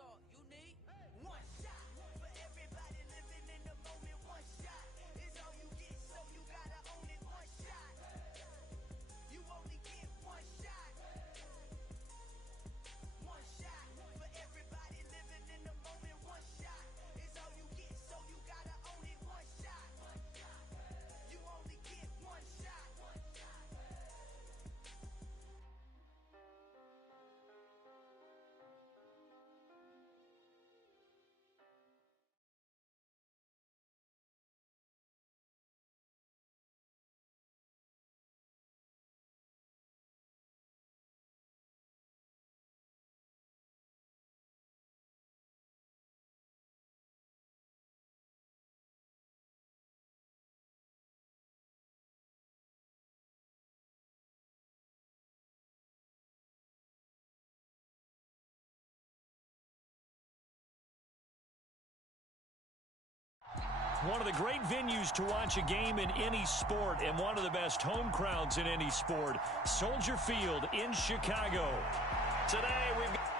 all you need. One shot for everybody living in the moment. One shot is all you get, so you gotta own it. One shot. You only get one shot. One shot for everybody living in the moment. One shot is all you get, so you gotta own it. One shot. You only get one shot. One of the great venues to watch a game in any sport and one of the best home crowds in any sport, Soldier Field in Chicago. Today we've got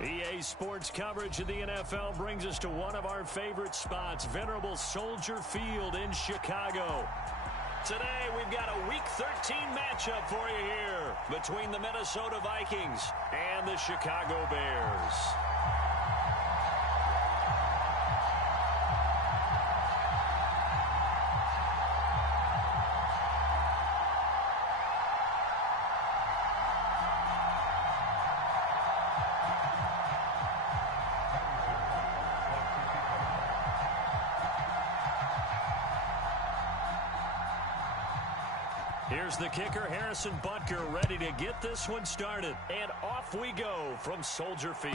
EA Sports coverage of the NFL brings us to one of our favorite spots, venerable Soldier Field in Chicago. Today, we've got a Week 13 matchup for you here between the Minnesota Vikings and the Chicago Bears. Here's the kicker, Harrison Butker, ready to get this one started. And off we go from Soldier Field.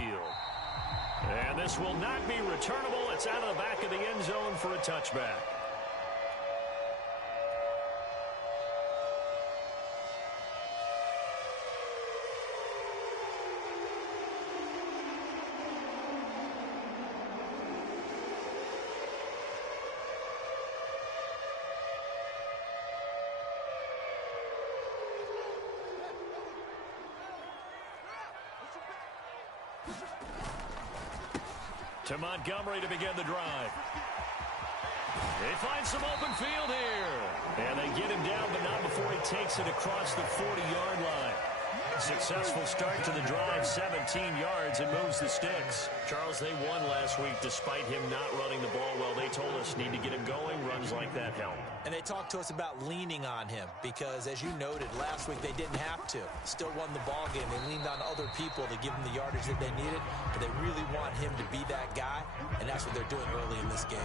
And this will not be returnable. It's out of the back of the end zone for a touchback. To Montgomery to begin the drive. They find some open field here. And they get him down, but not before he takes it across the 40-yard line. Successful start to the drive, 17 yards, and moves the sticks. Charles, they won last week despite him not running the ball well. They told us need to get him going. Runs like that help. And they talked to us about leaning on him because, as you noted, last week they didn't have to. Still won the ball game. They leaned on other people to give him the yardage that they needed, but they really want him to be that guy, and that's what they're doing early in this game.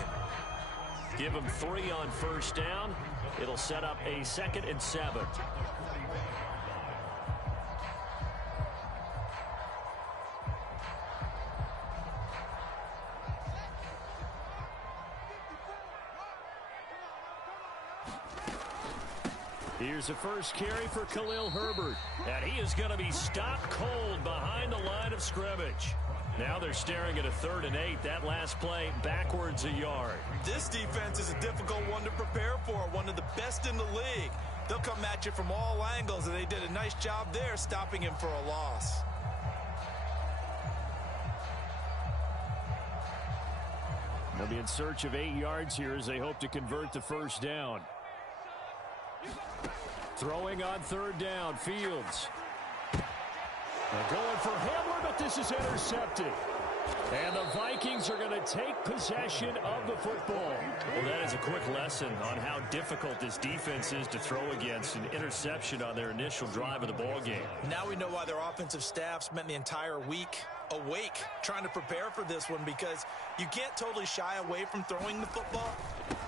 Give him 3 on first down. It'll set up a 2nd and 7. Here's the first carry for Khalil Herbert. And he is going to be stopped cold behind the line of scrimmage. Now they're staring at a 3rd and 8. That last play backwards a yard. This defense is a difficult one to prepare for. One of the best in the league. They'll come at you from all angles, and they did a nice job there stopping him for a loss. They'll be in search of 8 yards here as they hope to convert the first down. Throwing on 3rd down, Fields. They're going for Hamler, but this is intercepted. And the Vikings are going to take possession of the football. Well, that is a quick lesson on how difficult this defense is to throw against. An interception on their initial drive of the ball game. Now we know why their offensive staff spent the entire week awake trying to prepare for this one, because you can't totally shy away from throwing the football,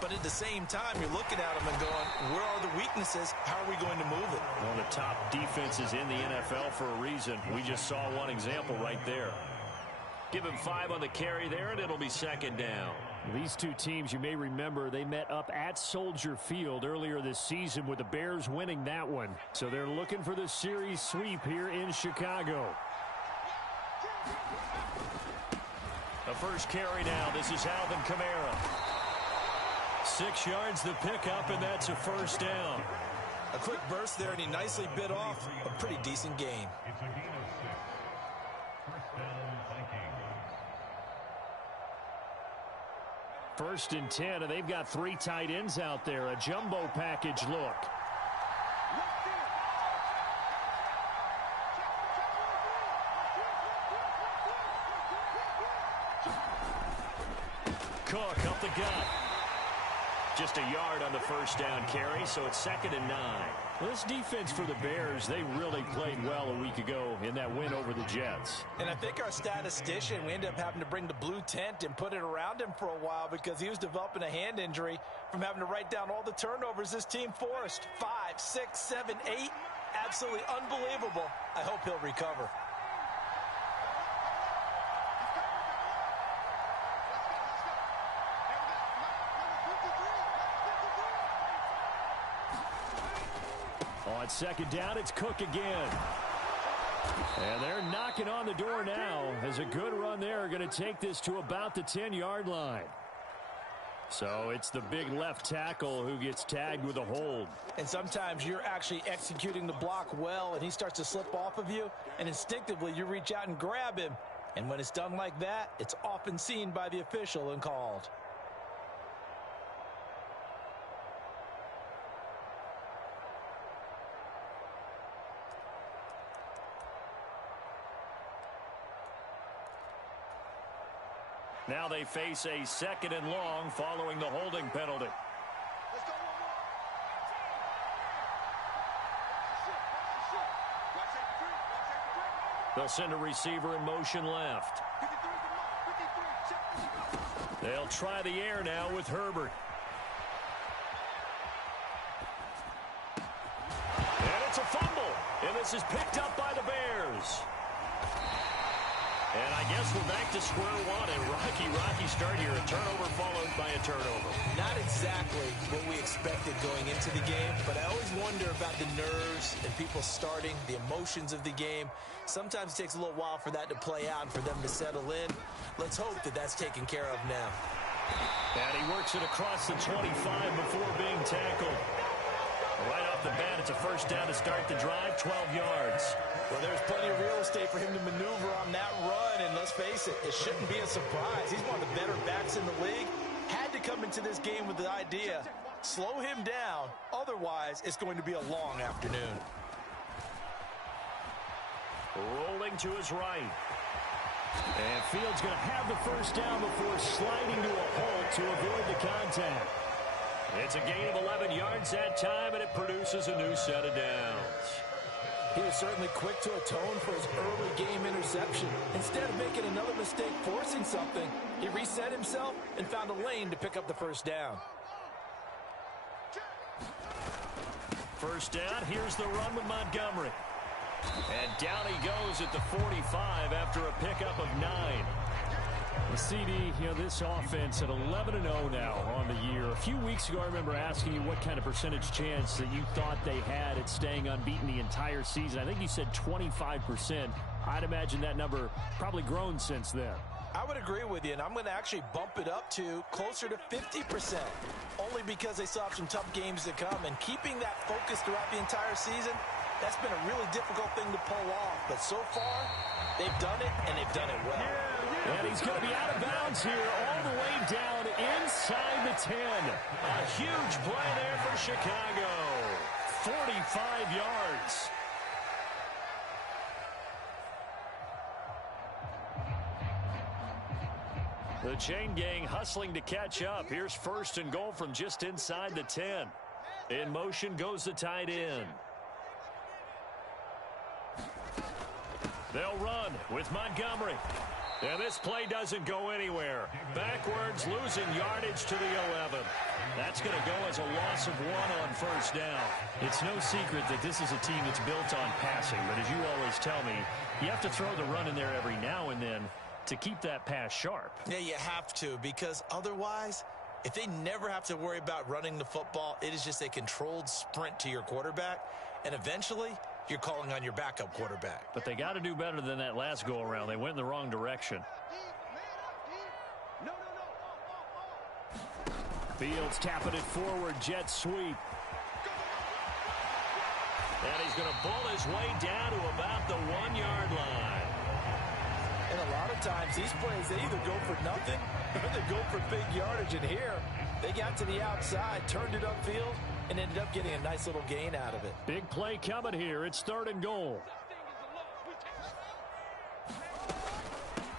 but at the same time you're looking at them and going, where are the weaknesses? How are we going to move it? One of the top defenses in the NFL for a reason. We just saw one example right there. Give him 5 on the carry there, and it'll be 2nd down. These two teams, you may remember, they met up at Soldier Field earlier this season with the Bears winning that one. So they're looking for the series sweep here in Chicago. The first carry now. This is Alvin Kamara. 6 yards the pickup, and that's a first down. A quick burst there, and he nicely bit off a pretty decent gain. First and 10, and they've got 3 tight ends out there. A jumbo package look. Cook up the gut. Just a yard on the first down carry, so it's 2nd and 9. Well, this defense for the Bears, they really played well a week ago in that win over the Jets. And I think our statistician, we ended up having to bring the blue tent and put it around him for a while because he was developing a hand injury from having to write down all the turnovers this team forced. 5, 6, 7, 8. Absolutely unbelievable. I hope he'll recover. On 2nd down, it's Cook again. And they're knocking on the door now as a good run there. Going to take this to about the 10-yard line. So it's the big left tackle who gets tagged with a hold. And sometimes you're actually executing the block well, and he starts to slip off of you, and instinctively you reach out and grab him. And when it's done like that, it's often seen by the official and called. Now they face a 2nd and long following the holding penalty. They'll send a receiver in motion left. They'll try the air now with Herbert. This is picked up by the Bears. And I guess we're back to square one. And rocky start here. A turnover followed by a turnover. Not exactly what we expected going into the game, but I always wonder about the nerves and people starting, the emotions of the game. Sometimes it takes a little while for that to play out and for them to settle in. Let's hope that that's taken care of now. And he works it across the 25 before being tackled. Right off the bat, it's a first down to start the drive, 12 yards. Well, there's plenty of real estate for him to maneuver on that run, and let's face it, it shouldn't be a surprise. He's one of the better backs in the league. Had to come into this game with the idea, slow him down, otherwise it's going to be a long afternoon. Rolling to his right. And Fields going to have the first down before sliding to a halt to avoid the contact. It's a gain of 11 yards that time, and it produces a new set of downs. He was certainly quick to atone for his early game interception. Instead of making another mistake forcing something, he reset himself and found a lane to pick up the first down. First down, here's the run with Montgomery. And down he goes at the 45 after a pickup of 9. The CD, this offense at 11-0 now on the year. A few weeks ago, I remember asking you what kind of percentage chance that you thought they had at staying unbeaten the entire season. I think you said 25%. I'd imagine that number probably grown since then. I would agree with you, and I'm going to actually bump it up to closer to 50%, only because they still have some tough games to come. And keeping that focus throughout the entire season, that's been a really difficult thing to pull off. But so far, they've done it, and they've done it well. And he's going to be out of bounds here all the way down inside the 10. A huge play there for Chicago. 45 yards. The chain gang hustling to catch up. Here's first and goal from just inside the 10. In motion goes the tight end. They'll run with Montgomery. And this play doesn't go anywhere. Backwards, losing yardage to the 11. That's going to go as a loss of 1 on first down. It's no secret that this is a team that's built on passing. But as you always tell me, you have to throw the run in there every now and then to keep that pass sharp. Yeah, you have to, because otherwise, if they never have to worry about running the football, it is just a controlled sprint to your quarterback. And eventually, you're calling on your backup quarterback. But they got to do better than that last go-around. They went in the wrong direction. Fields tapping it forward, jet sweep. And he's going to bull his way down to about the 1-yard line. And a lot of times, these plays, they either go for nothing or they go for big yardage. And here, they got to the outside, turned it upfield, and ended up getting a nice little gain out of it. Big play coming here. It's 3rd and goal.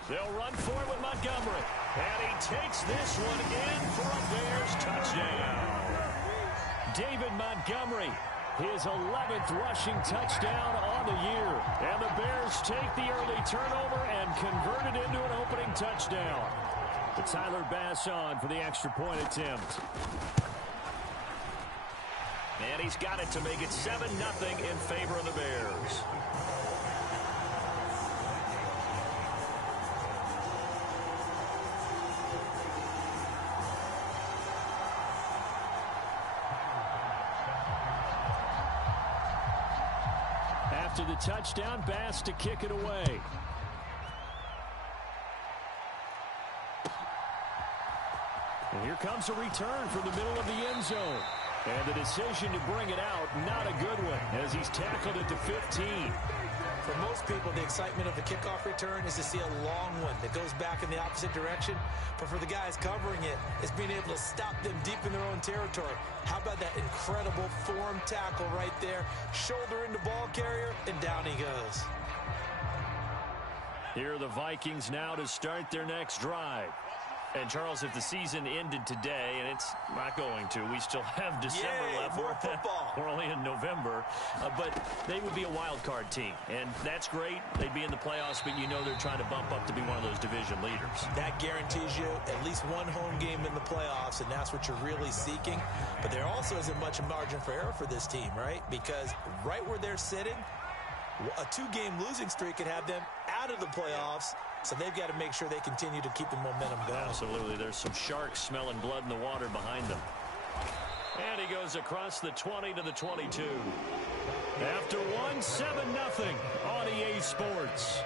They'll run for it with Montgomery. And he takes this one in for a Bears touchdown. David Montgomery, his 11th rushing touchdown on the year. And the Bears take the early turnover and convert it into an opening touchdown. The Tyler Bass on for the extra point attempt. And he's got it to make it 7-0 in favor of the Bears. After the touchdown, Bass to kick it away. And here comes a return from the middle of the end zone. And the decision to bring it out, not a good one, as he's tackled at the 15. For most people, the excitement of the kickoff return is to see a long one that goes back in the opposite direction. But for the guys covering it, it's being able to stop them deep in their own territory. How about that incredible form tackle right there? Shoulder into ball carrier, and down he goes. Here are the Vikings now to start their next drive. And, Charles, if the season ended today, and it's not going to, we still have December left. More football. We're only in November. But they would be a wild card team. And that's great. They'd be in the playoffs, but you know they're trying to bump up to be one of those division leaders. That guarantees you at least one home game in the playoffs, and that's what you're really seeking. But there also isn't much margin for error for this team, right? Because right where they're sitting, A 2-game losing streak could have them out of the playoffs, so they've got to make sure they continue to keep the momentum going. Absolutely. There's some sharks smelling blood in the water behind them. And he goes across the 20 to the 22. After one, 7-0 on EA Sports.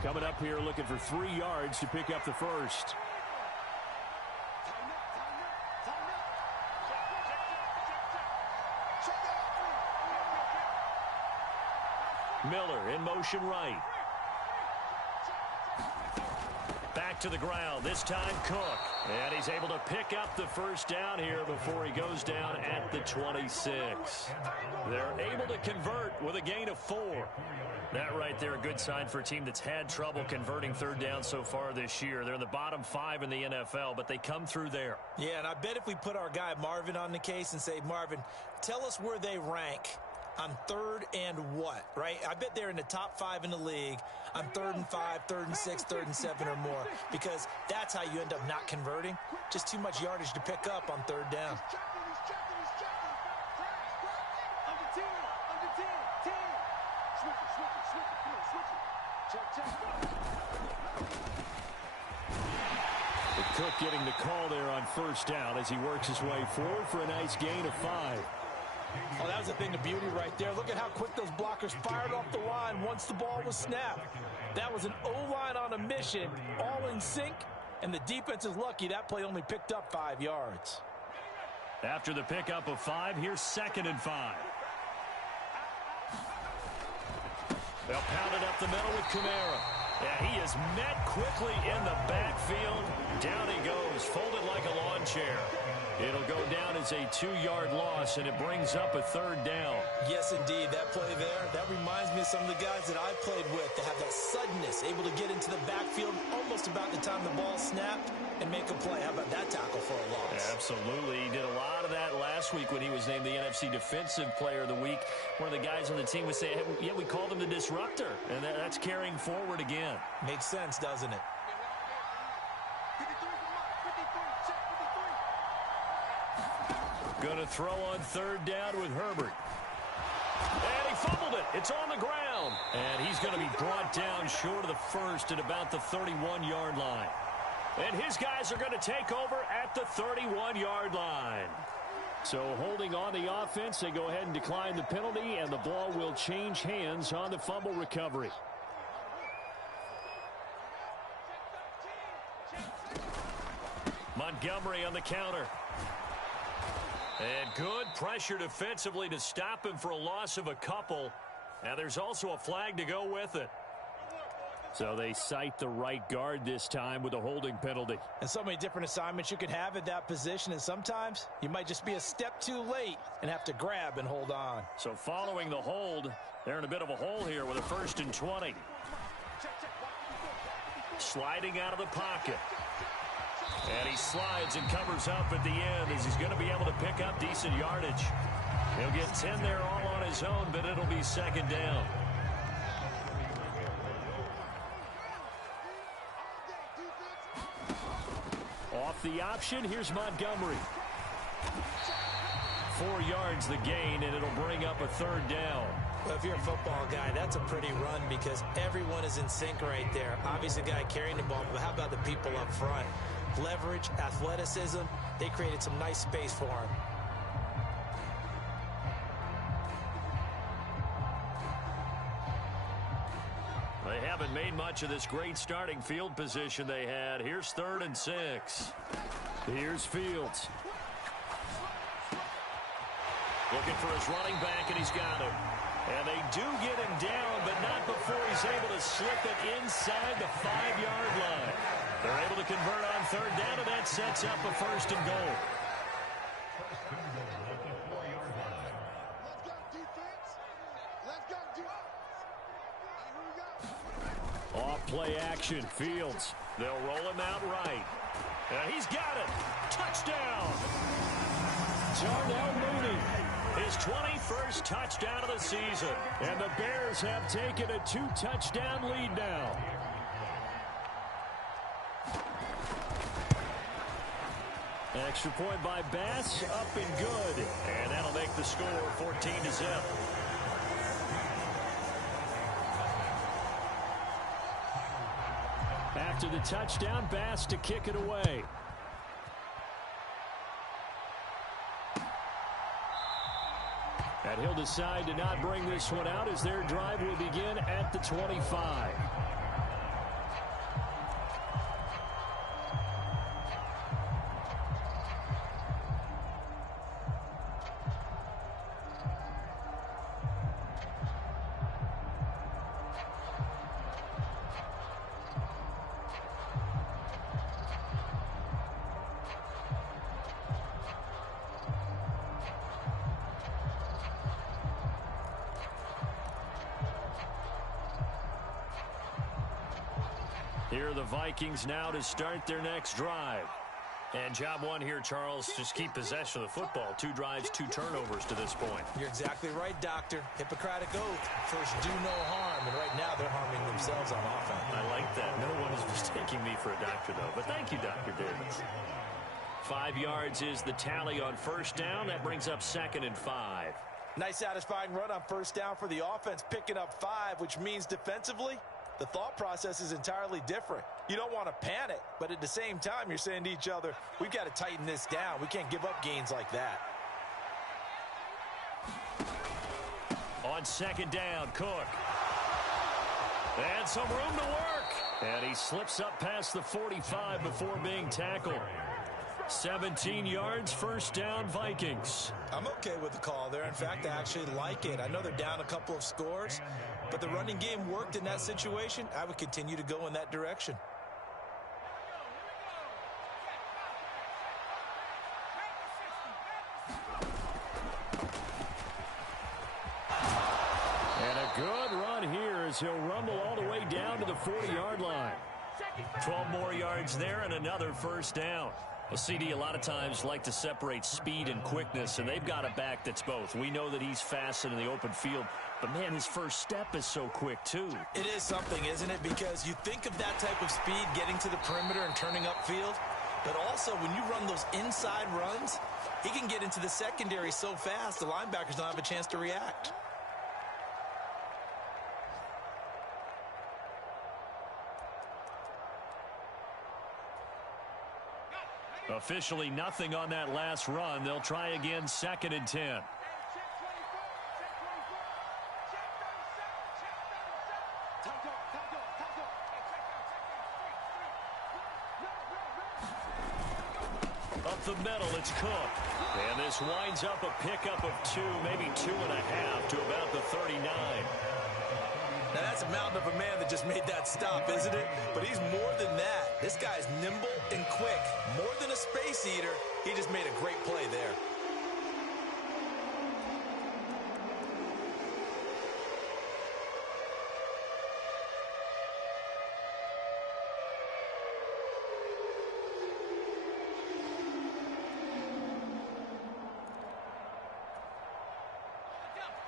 Coming up here looking for 3 yards to pick up the first. Miller in motion right. Back to the ground. This time Cook. And he's able to pick up the first down here before he goes down at the 26. They're able to convert with a gain of 4. That right there, a good sign for a team that's had trouble converting third down so far this year. They're in the bottom 5 in the NFL, but they come through there. Yeah, and I bet if we put our guy Marvin on the case and say, Marvin, tell us where they rank on third and what, right? I bet they're in the top 5 in the league on 3rd and 5, 3rd and 6, 3rd and 7 or more, because that's how you end up not converting. Just too much yardage to pick up on third down. Cook getting the call there on first down as he works his way forward for a nice gain of 5. Oh, that was a thing of beauty right there. Look at how quick those blockers fired off the line once the ball was snapped. That was an O-line on a mission, all in sync, and the defense is lucky that play only picked up 5 yards. After the pickup of 5, here's 2nd and 5. They'll pound it up the middle with Kamara. Yeah, he is met quickly in the backfield. Down he goes, folded like a lawn chair. It'll go down as a 2-yard loss, and it brings up a 3rd down. Yes, indeed. That play there, that reminds me of some of the guys that I've played with. They have that suddenness, able to get into the backfield almost about the time the ball snapped and make a play. How about that tackle for a loss? Yeah, absolutely. He did a lot of that last week when he was named the NFC Defensive Player of the Week. One of the guys on the team would say, hey, yeah, we called him the disruptor, and that's carrying forward again. Makes sense, doesn't it? Going to throw on 3rd down with Herbert. And he fumbled it. It's on the ground. And he's going to be brought down short of the first at about the 31-yard line. And his guys are going to take over at the 31-yard line. So holding on the offense, they go ahead and decline the penalty, and the ball will change hands on the fumble recovery. Montgomery on the counter. And good pressure defensively to stop him for a loss of a couple. Now there's also a flag to go with it. So they cite the right guard this time with a holding penalty. And so many different assignments you could have at that position, and sometimes you might just be a step too late and have to grab and hold on. So following the hold, they're in a bit of a hole here with a 1st and 20. Sliding out of the pocket. And he slides and covers up at the end as he's going to be able to pick up decent yardage. He'll get 10 there all on his own, but it'll be 2nd down. Off the option, here's Montgomery. 4 yards the gain, and it'll bring up a 3rd down. Well, if you're a football guy, that's a pretty run because everyone is in sync right there. Obviously, the guy carrying the ball, but how about the people up front? Leverage, athleticism, they created some nice space for him. They haven't made much of this great starting field position they had. Here's 3rd and 6. Here's Fields. Looking for his running back, and he's got him. And they do get him down, but not before he's able to slip it inside the 5-yard line. They're able to convert on 3rd down, and that sets up a 1st and goal. Off play action. Fields. They'll roll him out right. And he's got it. Touchdown. Darnell Mooney. His 21st touchdown of the season. And the Bears have taken a 2-touchdown lead now. Extra point by Bass, up and good. And that'll make the score 14-0. After the touchdown, Bass to kick it away. And he'll decide to not bring this one out as their drive will begin at the 25. Here are the Vikings now to start their next drive. And job one here, Charles, just keep possession of the football. 2 drives, 2 turnovers to this point. You're exactly right, Doctor. Hippocratic oath. First, do no harm. And right now, they're harming themselves on offense. I like that. No one is mistaking me for a doctor, though. But thank you, Dr. Davis. 5 yards is the tally on first down. That brings up 2nd and 5. Nice, satisfying run on first down for the offense, picking up 5, which means defensively, the thought process is entirely different. You don't want to panic, but at the same time, you're saying to each other, we've got to tighten this down. We can't give up gains like that. On 2nd down, Cook. And some room to work. And he slips up past the 45 before being tackled. 17 yards, first down, Vikings. I'm okay with the call there. In fact, I actually like it. I know they're down a couple of scores, but the running game worked in that situation. I would continue to go in that direction. And a good run here as he'll rumble all the way down to the 40-yard line. 12 more yards there and another first down. Well, CD a lot of times like to separate speed and quickness, and they've got a back that's both. We know that he's fast in the open field, but, man, his first step is so quick, too. It is something, isn't it? Because you think of that type of speed getting to the perimeter and turning upfield, but also when you run those inside runs, he can get into the secondary so fast the linebackers don't have a chance to react. Officially nothing on that last run. They'll try again, 2nd and 10. Up the middle, it's Cook. And this winds up a pickup of 2, maybe 2.5 to about the 39. Now, that's a mountain of a man that just made that stop, isn't it? But he's more than that. This guy's nimble and quick. More than a space eater, he just made a great play there.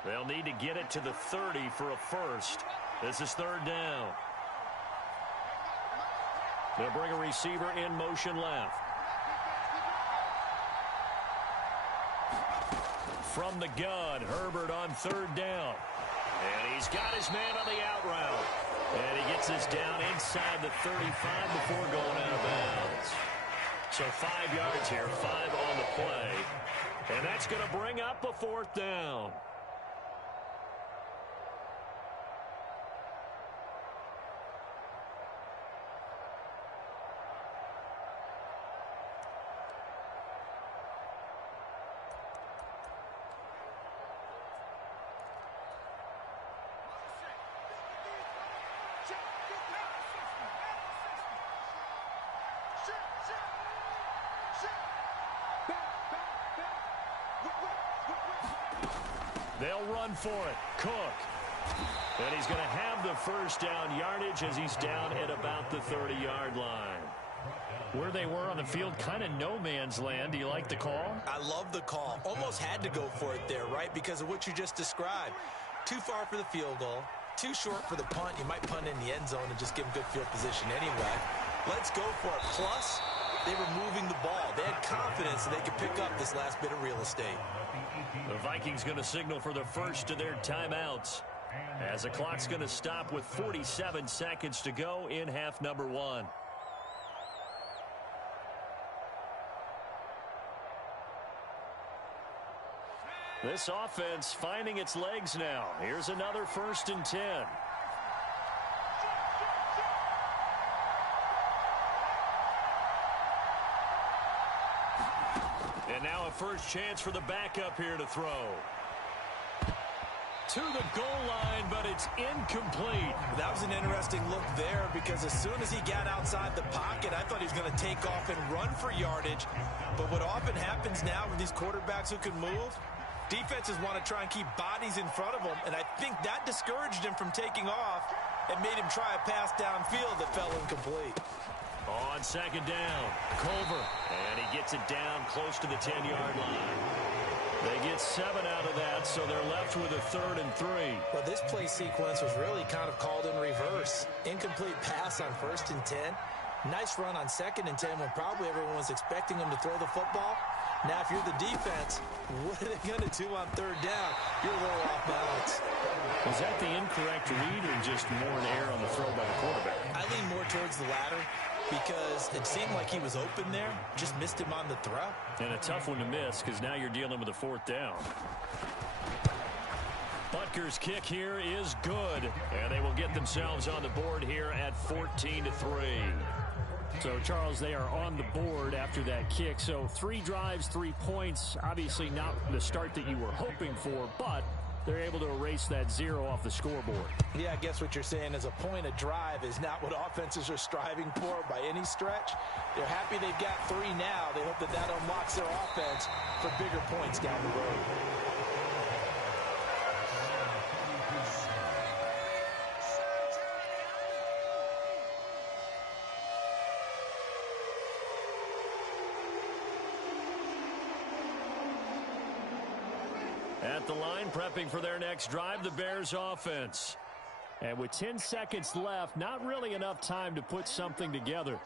They'll need to get it to the 30 for a first. This is 3rd down. They'll bring a receiver in motion left. From the gun, Herbert on 3rd down. And he's got his man on the out route. And he gets this down inside the 35 before going out of bounds. So 5 yards here, 5 on the play. And that's going to bring up a 4th down. They'll run for it. Cook. And he's going to have the first down yardage as he's down at about the 30-yard line. Where they were on the field, kind of no man's land. Do you like the call? I love the call. Almost had to go for it there, right? Because of what you just described. Too far for the field goal. Too short for the punt. You might punt in the end zone and just give them good field position anyway. Let's go for it. Plus, they were moving the ball. They had confidence that they could pick up this last bit of real estate. The Vikings going to signal for the first of their timeouts, as the clock's going to stop with 47 seconds to go in half number 1. This offense finding its legs now. Here's another 1st and 10. And now a first chance for the backup here to throw. To the goal line, but it's incomplete. That was an interesting look there because as soon as he got outside the pocket, I thought he was going to take off and run for yardage. But what often happens now with these quarterbacks who can move, defenses want to try and keep bodies in front of them, and I think that discouraged him from taking off and made him try a pass downfield that fell incomplete. On 2nd down, Culver, and he gets it down close to the 10-yard line. They get 7 out of that, so they're left with a 3rd and 3. Well, this play sequence was really kind of called in reverse. Incomplete pass on 1st and 10. Nice run on 2nd and 10 when probably everyone was expecting him to throw the football. Now, if you're the defense, what are they going to do on 3rd down? You're a little off balance. Was that the incorrect read or just more an error on the throw by the quarterback? I lean more towards the latter because it seemed like he was open there, just missed him on the throw. And a tough one to miss because now you're dealing with a 4th down. Butker's kick here is good, and they will get themselves on the board here at 14-3. So, Charles, they are on the board after that kick. So 3 drives, 3 points. Obviously not the start that you were hoping for, but they're able to erase that 0 off the scoreboard. Yeah, I guess what you're saying is a point of drive is not what offenses are striving for by any stretch. They're happy they've got 3 now. They hope that that unlocks their offense for bigger points down the road. At the line, prepping for their next drive, the Bears offense. And with 10 seconds left, not really enough time to put something together.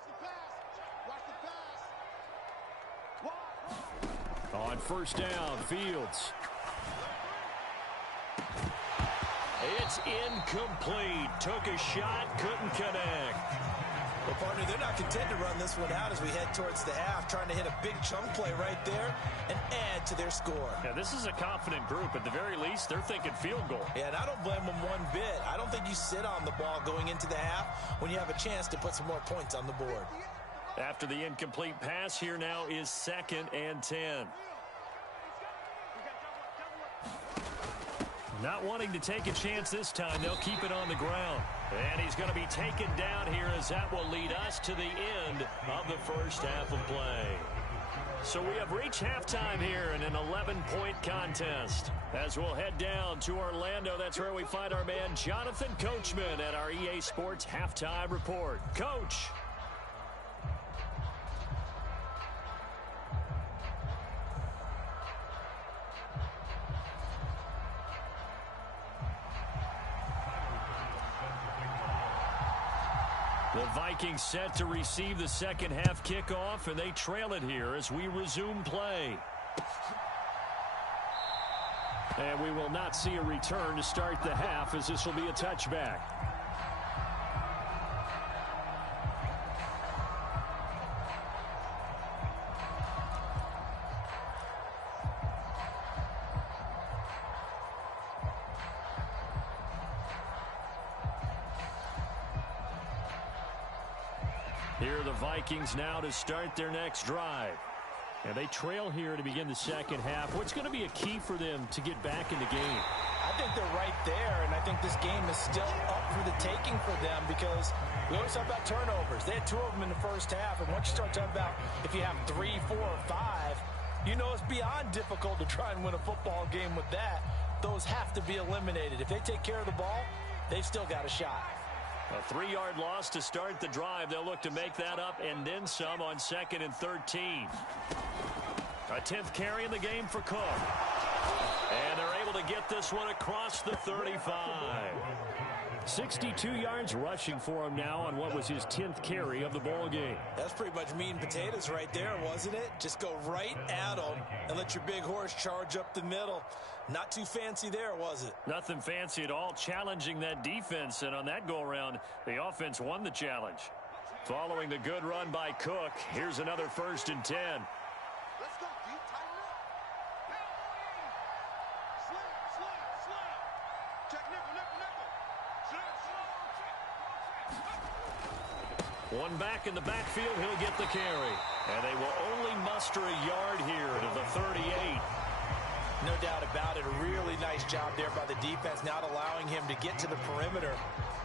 On 1st down, Fields. It's incomplete. Took a shot, couldn't connect. Well, partner, they're not content to run this one out as we head towards the half, trying to hit a big chunk play right there and add to their score. Yeah, this is a confident group. At the very least, they're thinking field goal. Yeah, and I don't blame them one bit. I don't think you sit on the ball going into the half when you have a chance to put some more points on the board. After the incomplete pass, here now is 2nd and 10. Not wanting to take a chance this time. They'll keep it on the ground. And he's going to be taken down here as that will lead us to the end of the first half of play. So we have reached halftime here in an 11-point contest. As we'll head down to Orlando, that's where we find our man Jonathan Coachman at our EA Sports Halftime Report. Coach. The Vikings set to receive the second half kickoff, and they trail it here as we resume play. And we will not see a return to start the half as this will be a touchback. Here are the Vikings now to start their next drive. And they trail here to begin the second half. What's going to be a key for them to get back in the game? I think they're right there, and I think this game is still up for the taking for them because we always talk about turnovers. They had 2 of them in the first half, and once you start talking about if you have 3, 4, or 5, you know it's beyond difficult to try and win a football game with that. those have to be eliminated. If they take care of the ball, they've still got a shot. A 3-yard loss to start the drive. They'll look to make that up and then some on 2nd and 13. A 10th carry in the game for Cook. And they're able to get this one across the 35. 62 yards rushing for him now on what was his 10th carry of the ball game. That's pretty much meat and potatoes right there, wasn't it? Just go right at them and let your big horse charge up the middle. Not too fancy there, was it? Nothing fancy at all, challenging that defense. And on that go-around, the offense won the challenge. Following the good run by Cook, here's another 1st and 10. Let's go, deep, tighten up. Slam. Check nickel. Slam. One back in the backfield, he'll get the carry. And they will only muster a yard here to the 38. No doubt about it. A really nice job there by the defense, not allowing him to get to the perimeter.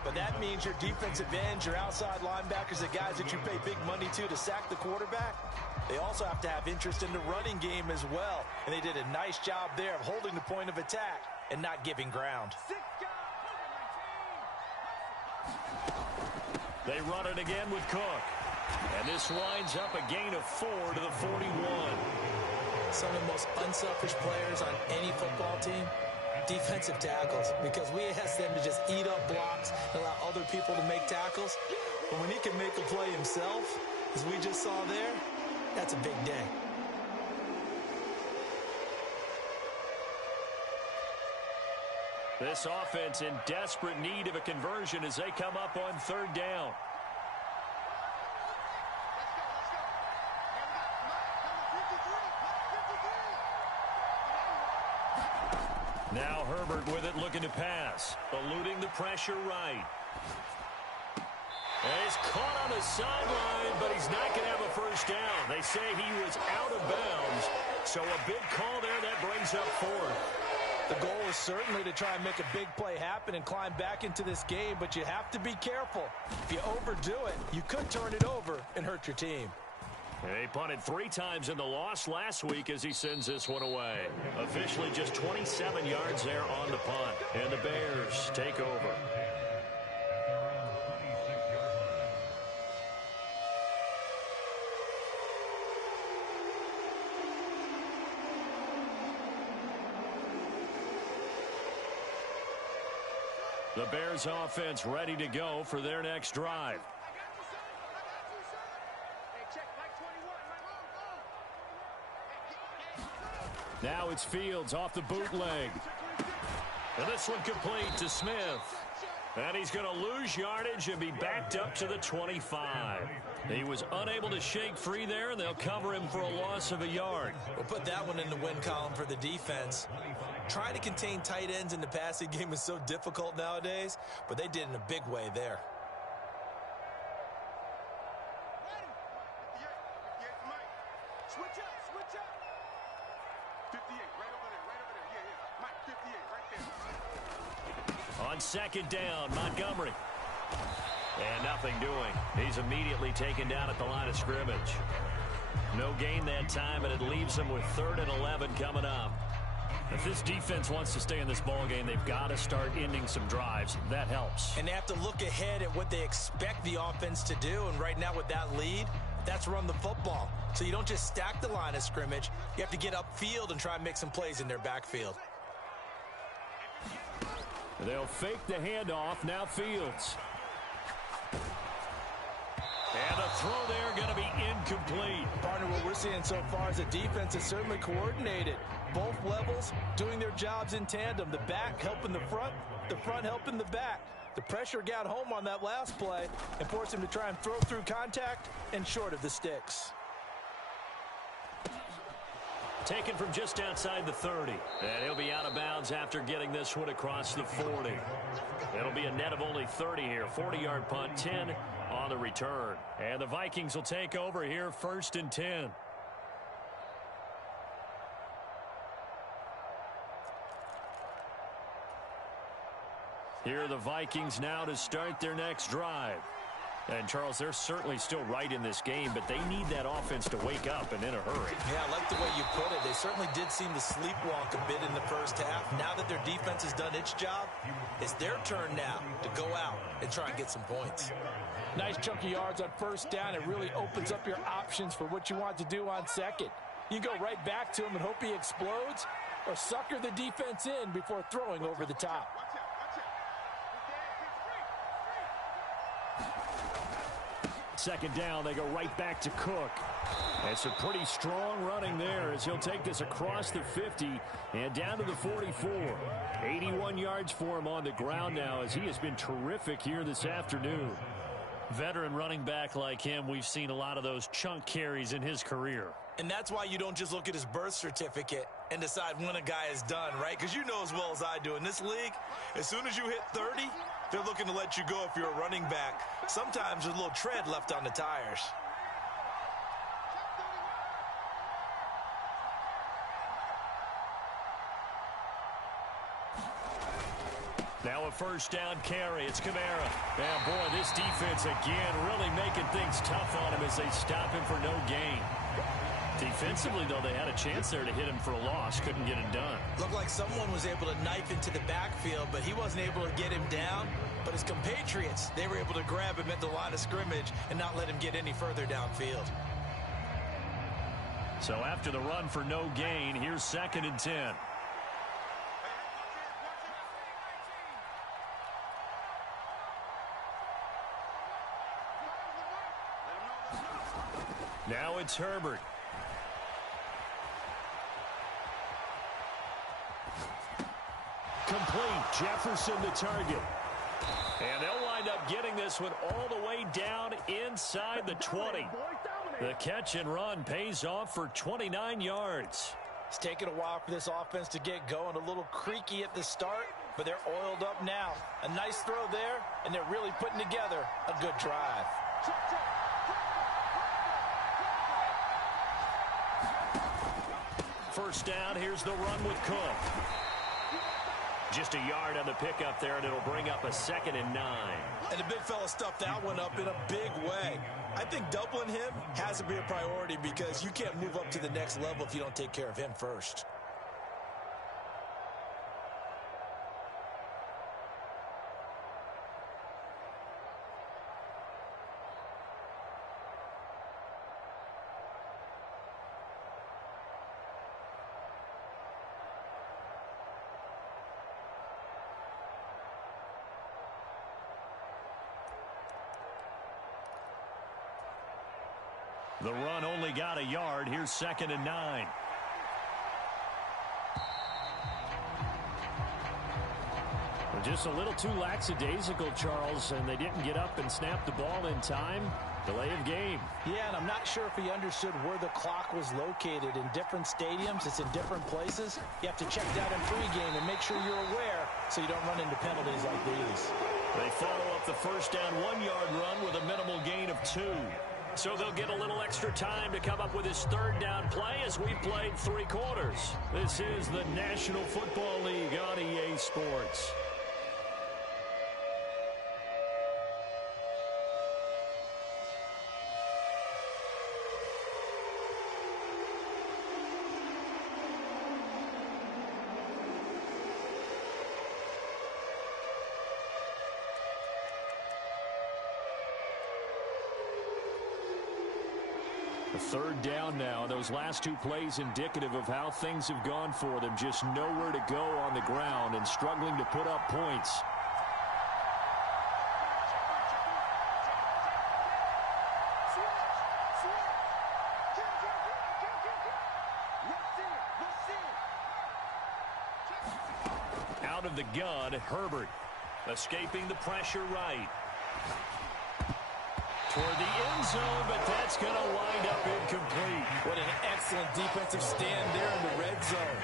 But that means your defensive ends, your outside linebackers, the guys that you pay big money to sack the quarterback, they also have to have interest in the running game as well. And they did a nice job there of holding the point of attack and not giving ground. They run it again with Cook. And this winds up a gain of 4 to the 41. Some of the most unselfish players on any football team, defensive tackles, because we ask them to just eat up blocks and allow other people to make tackles. But when he can make a play himself, as we just saw there, that's a big day. This offense in desperate need of a conversion as they come up on 3rd down. Now Herbert with it, looking to pass. Eluding the pressure right. And he's caught on the sideline, but he's not going to have a first down. They say he was out of bounds. So a big call there that brings up 4th. The goal is certainly to try and make a big play happen and climb back into this game, but you have to be careful. If you overdo it, you could turn it over and hurt your team. He punted 3 times in the loss last week as he sends this one away. Officially just 27 yards there on the punt. And the Bears take over. The Bears offense ready to go for their next drive. Now it's Fields off the bootleg. And this one complete to Smith. And he's going to lose yardage and be backed up to the 25. He was unable to shake free there, and they'll cover him for a loss of a yard. We'll put that one in the win column for the defense. Trying to contain tight ends in the passing game is so difficult nowadays, but they did in a big way there. Switch up. 58, right over there. Yeah. Mike, 58, right there. On 2nd down, Montgomery. And nothing doing. He's immediately taken down at the line of scrimmage. No gain that time, and it leaves him with 3rd and 11 coming up. If this defense wants to stay in this ballgame, they've got to start ending some drives. That helps. And they have to look ahead at what they expect the offense to do. And right now with that lead, that's run the football. So you don't just stack the line of scrimmage. You have to get upfield and try and make some plays in their backfield. They'll fake the handoff. Now Fields. And the throw there going to be incomplete. Partner, what we're seeing so far is the defense is certainly coordinated. Both levels doing their jobs in tandem. The back helping the front helping the back. The pressure got home on that last play and forced him to try and throw through contact and short of the sticks. Taken from just outside the 30. And he'll be out of bounds after getting this one across the 40. It'll be a net of only 30 here. 40-yard punt, 10 on the return. And the Vikings will take over here, 1st and 10. Here are the Vikings now to start their next drive. And, Charles, they're certainly still right in this game, but they need that offense to wake up and in a hurry. Yeah, I like the way you put it. They certainly did seem to sleepwalk a bit in the first half. Now that their defense has done its job, it's their turn now to go out and try and get some points. Nice chunk of yards on first down. It really opens up your options for what you want to do on second. You go right back to him and hope he explodes, or sucker the defense in before throwing over the top. Second down, they go right back to Cook. That's a pretty strong running there as he'll take this across the 50 and down to the 44. 81 yards for him on the ground now as he has been terrific here this afternoon. Veteran running back like him, we've seen a lot of those chunk carries in his career. And that's why you don't just look at his birth certificate and decide when a guy is done, right? Because you know as well as I do, in this league, as soon as you hit 30, they're looking to let you go if you're a running back. Sometimes there's a little tread left on the tires. Now a first down carry. It's Kamara. And boy, this defense again really making things tough on him as they stop him for no gain. Defensively, though, they had a chance there to hit him for a loss. Couldn't get it done. Looked like someone was able to knife into the backfield, but he wasn't able to get him down. But his compatriots, they were able to grab him at the line of scrimmage and not let him get any further downfield. So after the run for no gain, here's 2nd and 10. Now it's Herbert. Complete. Jefferson the target. And they'll wind up getting this one all the way down inside the 20. The catch and run pays off for 29 yards. It's taken a while for this offense to get going. A little creaky at the start, but they're oiled up now. A nice throw there, and they're really putting together a good drive. First down, here's the run with Cook. Just a yard on the pickup there, and it'll bring up a 2nd and 9. And the big fella stuffed that one up in a big way. I think doubling him has to be a priority because you can't move up to the next level if you don't take care of him first. The run only got a yard. Here's 2nd and 9. Well, just a little too lackadaisical, Charles, and they didn't get up and snap the ball in time. Delay of game. Yeah, and I'm not sure if he understood where the clock was located. In different stadiums, it's in different places. You have to check that in pregame and make sure you're aware so you don't run into penalties like these. They follow up the first down 1-yard run with a minimal gain of 2. So they'll get a little extra time to come up with his 3rd down play as we've played 3 quarters. This is the National Football League on EA Sports. Third down now. Those last 2 plays indicative of how things have gone for them. Just nowhere to go on the ground and struggling to put up points. Out of the gun, Herbert escaping the pressure right. Toward the end zone, but that's going to wind up incomplete. What an excellent defensive stand there in the red zone.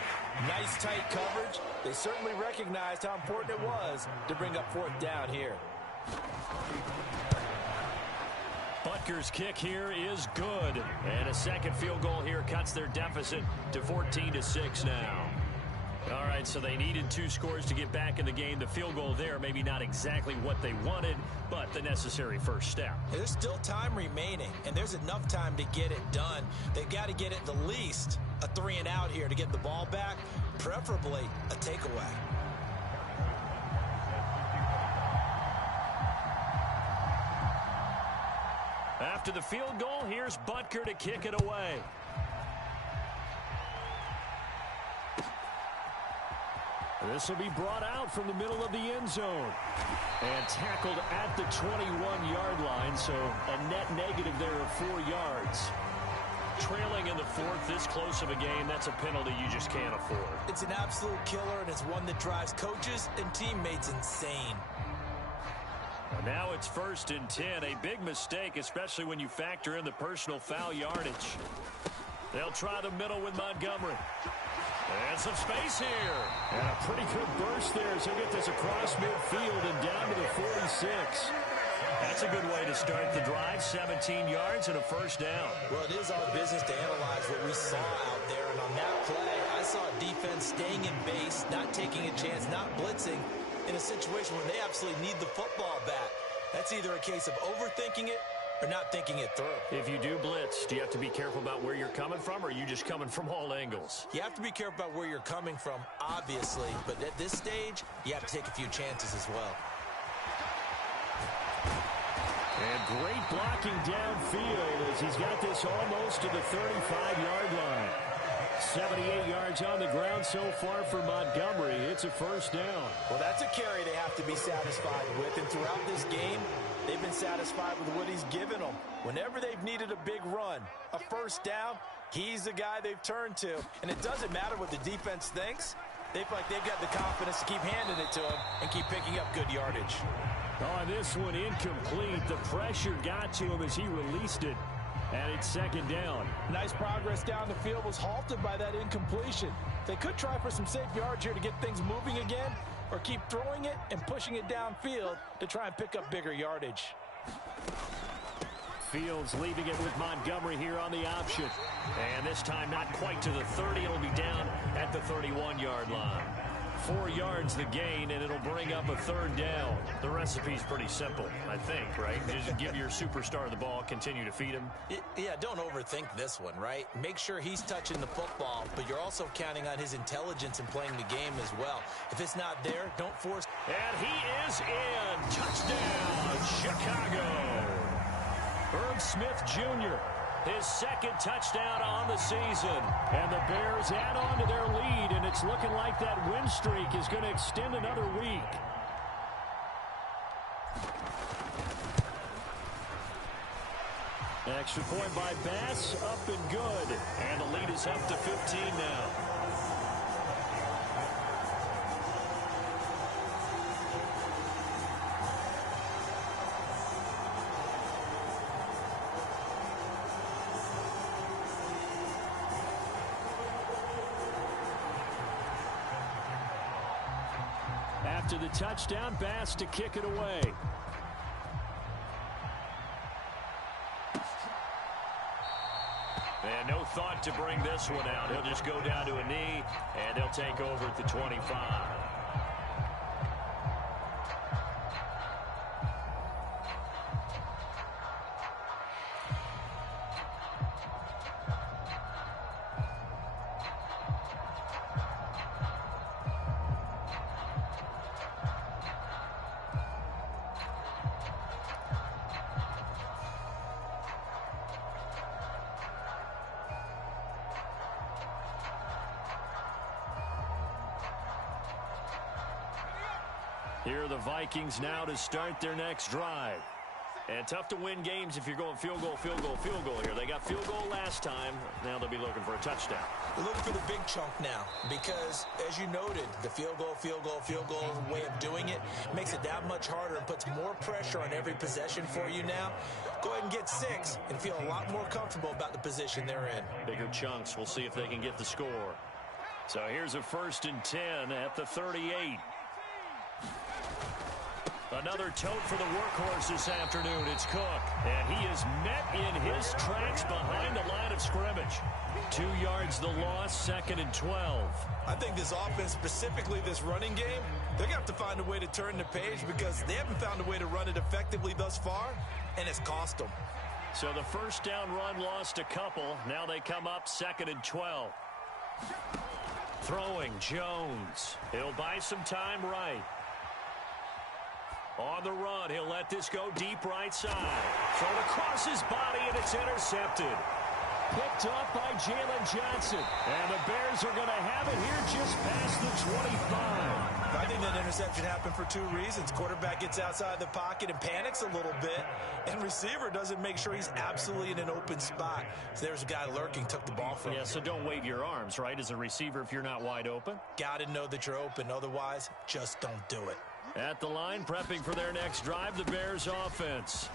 Nice tight coverage. They certainly recognized how important it was to bring up 4th down here. Butker's kick here is good. And a second field goal here cuts their deficit to 14-6 now. All right, so they needed 2 scores to get back in the game. The field goal there, maybe not exactly what they wanted, but the necessary first step. There's still time remaining, and there's enough time to get it done. They've got to get it the least a 3-and-out here to get the ball back, preferably a takeaway. After the field goal, here's Butker to kick it away. This will be brought out from the middle of the end zone and tackled at the 21-yard line, so a net negative there of 4 yards. Trailing in the 4th, this close of a game, that's a penalty you just can't afford. It's an absolute killer, and it's one that drives coaches and teammates insane. And now it's 1st and 10, a big mistake, especially when you factor in the personal foul yardage. They'll try the middle with Montgomery. And some space here. And a pretty good burst there as he'll get this across midfield and down to the 46. That's a good way to start the drive. 17 yards and a first down. Well, it is our business to analyze what we saw out there. And on that play, I saw a defense staying in base, not taking a chance, not blitzing in a situation where they absolutely need the football back. That's either a case of overthinking it or not thinking it through. If you do blitz, do you have to be careful about where you're coming from, or are you just coming from all angles? You have to be careful about where you're coming from, obviously, but at this stage, you have to take a few chances as well. And great blocking downfield as he's got this almost to the 35-yard line. 78 yards on the ground so far for Montgomery. It's a first down. Well, that's a carry they have to be satisfied with, and throughout this game, they've been satisfied with what he's given them. Whenever they've needed a big run, a first down, he's the guy they've turned to. And it doesn't matter what the defense thinks. They feel like they've got the confidence to keep handing it to him and keep picking up good yardage. Oh, this one incomplete. The pressure got to him as he released it. And it's second down. Nice progress down the field was halted by that incompletion. They could try for some safe yards here to get things moving again, or keep throwing it and pushing it downfield to try and pick up bigger yardage. Fields leaving it with Montgomery here on the option. And this time not quite to the 30. It'll be down at the 31-yard line. 4 yards the gain, and it'll bring up a third down. The recipe's pretty simple, I think, right? Just give your superstar the ball, continue to feed him. Yeah, don't overthink this one, right? Make sure he's touching the football, but you're also counting on his intelligence in playing the game as well. If it's not there, don't force. And he is in. Touchdown, Chicago. Herb Smith Jr., his 2nd touchdown on the season. And the Bears add on to their lead, and it's looking like that win streak is going to extend another week. Extra point by Bass, up and good. And the lead is up to 15 now. After the touchdown, Bass to kick it away. And no thought to bring this one out. He'll just go down to a knee, and they'll take over at the 25. Here are the Vikings now to start their next drive. And tough to win games if you're going field goal, field goal, field goal here. They got field goal last time. Now they'll be looking for a touchdown. They're looking for the big chunk now because, as you noted, the field goal way of doing it makes it that much harder and puts more pressure on every possession for you now. Go ahead and get 6 and feel a lot more comfortable about the position they're in. Bigger chunks. We'll see if they can get the score. So here's a 1st and 10 at the 38. Another tote for the workhorse this afternoon. It's Cook. And he is met in his tracks behind the line of scrimmage. 2 yards the loss, 2nd and 12. I think this offense, specifically this running game, they're going to have to find a way to turn the page because they haven't found a way to run it effectively thus far, and it's cost them. So the first down run lost a couple. Now they come up 2nd and 12. Throwing Jones. He'll buy some time right. On the run, he'll let this go deep right side. Thrown across his body, and it's intercepted. Picked off by Jalen Johnson. And the Bears are going to have it here just past the 25. I think that interception happened for 2 reasons. Quarterback gets outside the pocket and panics a little bit, and receiver doesn't make sure he's absolutely in an open spot. So there's a guy lurking, took the ball from him. Yeah, so don't wave your arms, right, as a receiver if you're not wide open. Got to know that you're open. Otherwise, just don't do it. At the line, prepping for their next drive, the Bears offense.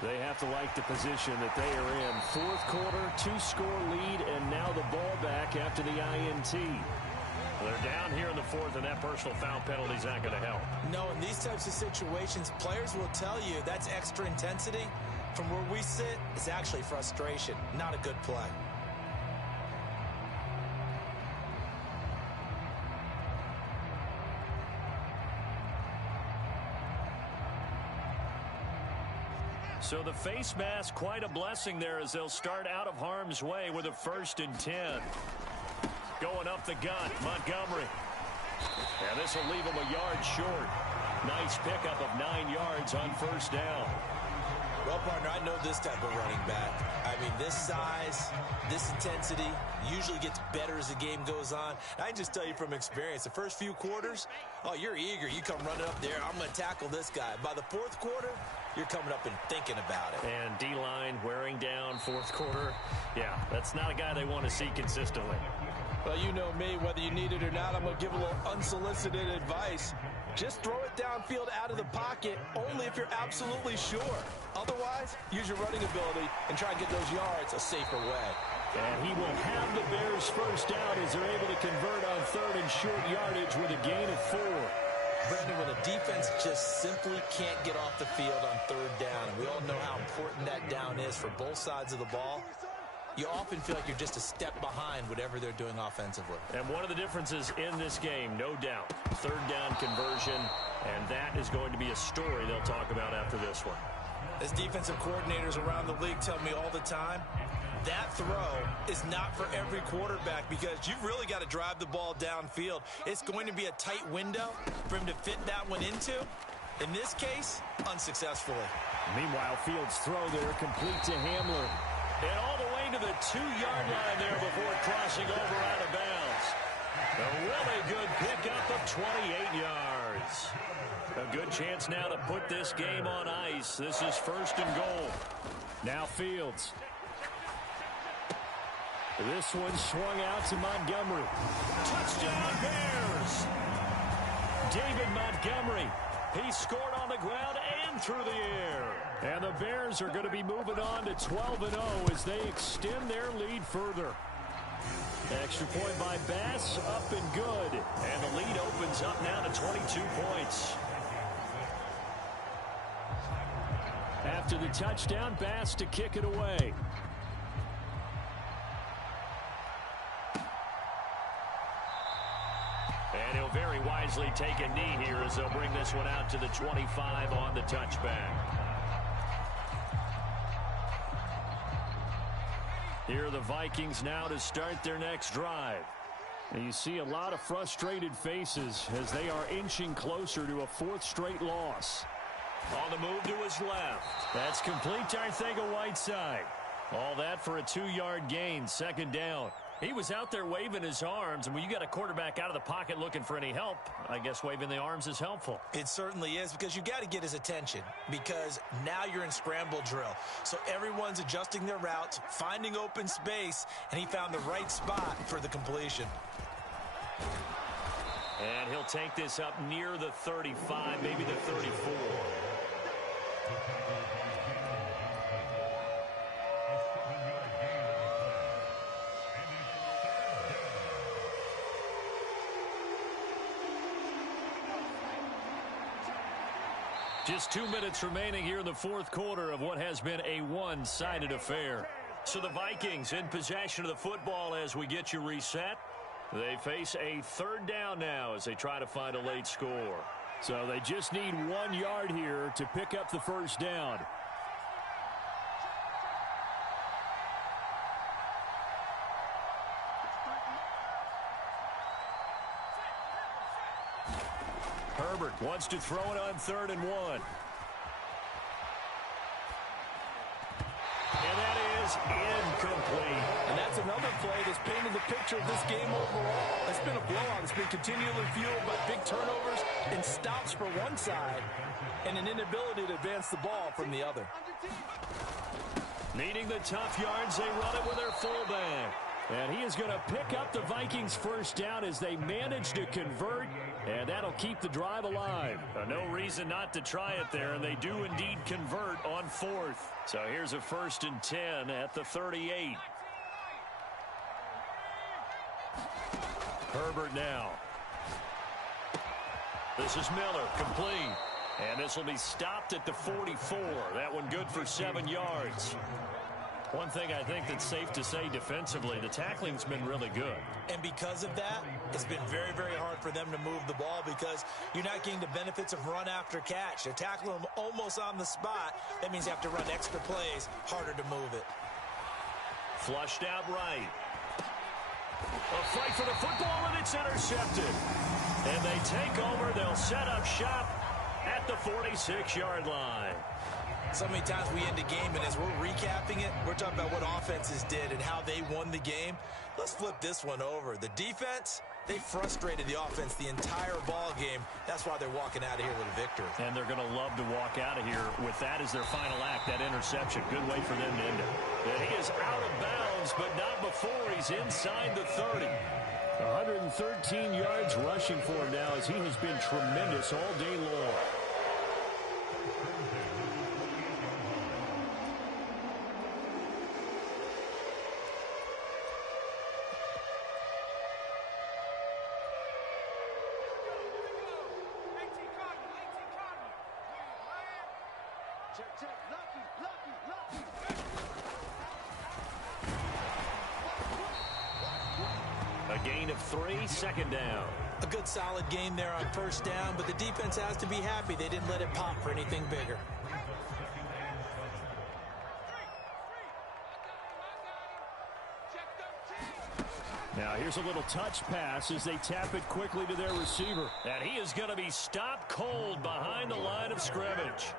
They have to like the position that they are in. 4th quarter, 2-score lead, and now the ball back after the INT. They're down here in the 4th, and that personal foul penalty is not going to help. No, in these types of situations, players will tell you that's extra intensity. From where we sit, it's actually frustration, not a good play. So the face mask, quite a blessing there as they'll start out of harm's way with a 1st and 10. Going up the gut, Montgomery. And this will leave him a yard short. Nice pickup of 9 yards on 1st down. Well, partner, I know this type of running back. I mean, this size, this intensity usually gets better as the game goes on. I can just tell you from experience, the first few quarters, oh, you're eager. You come running up there, I'm going to tackle this guy. By the 4th quarter, you're coming up and thinking about it. And D-line wearing down 4th quarter. Yeah, that's not a guy they want to see consistently. Well, you know me, whether you need it or not, I'm going to give a little unsolicited advice. Just throw it downfield out of the pocket only if you're absolutely sure. Otherwise, use your running ability and try and get those yards a safer way. And he will have the Bears first down as they're able to convert on 3rd and short yardage with a gain of 4. Brandon, when a defense just simply can't get off the field on 3rd down, and we all know how important that down is for both sides of the ball, you often feel like you're just a step behind whatever they're doing offensively. And one of the differences in this game, no doubt, 3rd down conversion, and that is going to be a story they'll talk about after this one. As defensive coordinators around the league tell me all the time, that throw is not for every quarterback because you've really got to drive the ball downfield. It's going to be a tight window for him to fit that one into. In this case, unsuccessfully. Meanwhile, Fields' throw there complete to Hamler. And all the way to the 2-yard line there before crossing over out of bounds. A really good pickup of 28 yards. A good chance now to put this game on ice. This is 1st and goal. Now Fields. This one swung out to Montgomery. Touchdown Bears! David Montgomery. He scored on the ground and through the air. And the Bears are going to be moving on to 12-0 as they extend their lead further. Extra point by Bass, up and good. And the lead opens up now to 22 points. After the touchdown, Bass to kick it away. And he'll very wisely take a knee here as they'll bring this one out to the 25 on the touchback. Here are the Vikings now to start their next drive. And you see a lot of frustrated faces as they are inching closer to a 4th straight loss. On the move to his left. That's complete to Arcega-Whiteside. All that for a 2-yard gain, 2nd down. He was out there waving his arms, and when you got a quarterback out of the pocket looking for any help, I guess waving the arms is helpful. It certainly is because you got to get his attention because now you're in scramble drill. So everyone's adjusting their routes, finding open space, and he found the right spot for the completion. And he'll take this up near the 35, maybe the 34. Just 2 minutes remaining here in the fourth quarter of what has been a one-sided affair. So the Vikings in possession of the football as we get you reset. They face a third down now as they try to find a late score. So they just need 1 yard here to pick up the first down. Herbert wants to throw it on 3rd and 1. And that is incomplete. And that's another play that's painted the picture of this game overall. It's been a blowout. It's been continually fueled by big turnovers and stops for one side and an inability to advance the ball from the other. Needing the tough yards, they run it with their fullback. And he is going to pick up the Vikings first down as they manage to convert, and that'll keep the drive alive. No reason not to try it there, and they do indeed convert on 4th. So here's a 1st and 10 at the 38. Herbert now. This is Miller, complete. And this will be stopped at the 44. That one good for 7 yards. One thing I think that's safe to say defensively, the tackling's been really good. And because of that, it's been very, very hard for them to move the ball because you're not getting the benefits of run after catch. They're tackling them almost on the spot. That means you have to run extra plays, harder to move it. Flushed out right. A fight for the football, and it's intercepted. And they take over. They'll set up shop at the 46-yard line. So many times we end a game, and as we're recapping it, we're talking about what offenses did and how they won the game. Let's flip this one over. The defense, they frustrated the offense the entire ball game. That's why they're walking out of here with a victory. And they're going to love to walk out of here with that as their final act, that interception. Good way for them to end it. And he is out of bounds, but not before he's inside the 30. 113 yards rushing for him now as he has been tremendous all day long. A gain of 3, 2nd down. A good solid game there on 1st down, but the defense has to be happy they didn't let it pop for anything bigger. Now here's a little touch pass as they tap it quickly to their receiver. And he is going to be stopped cold behind the line of scrimmage.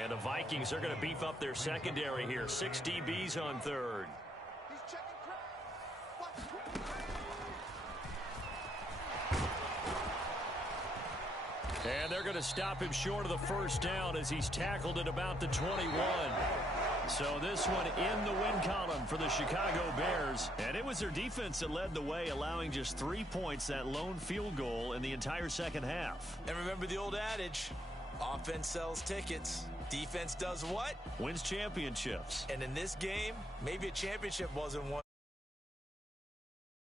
And the Vikings are going to beef up their secondary here. 6 DBs on 3rd. And they're going to stop him short of the 1st down as he's tackled at about the 21. So this one in the win column for the Chicago Bears. And it was their defense that led the way, allowing just 3 points, that lone field goal in the entire second half. And remember the old adage, offense sells tickets. Defense does what? Wins championships. And in this game, maybe a championship wasn't won.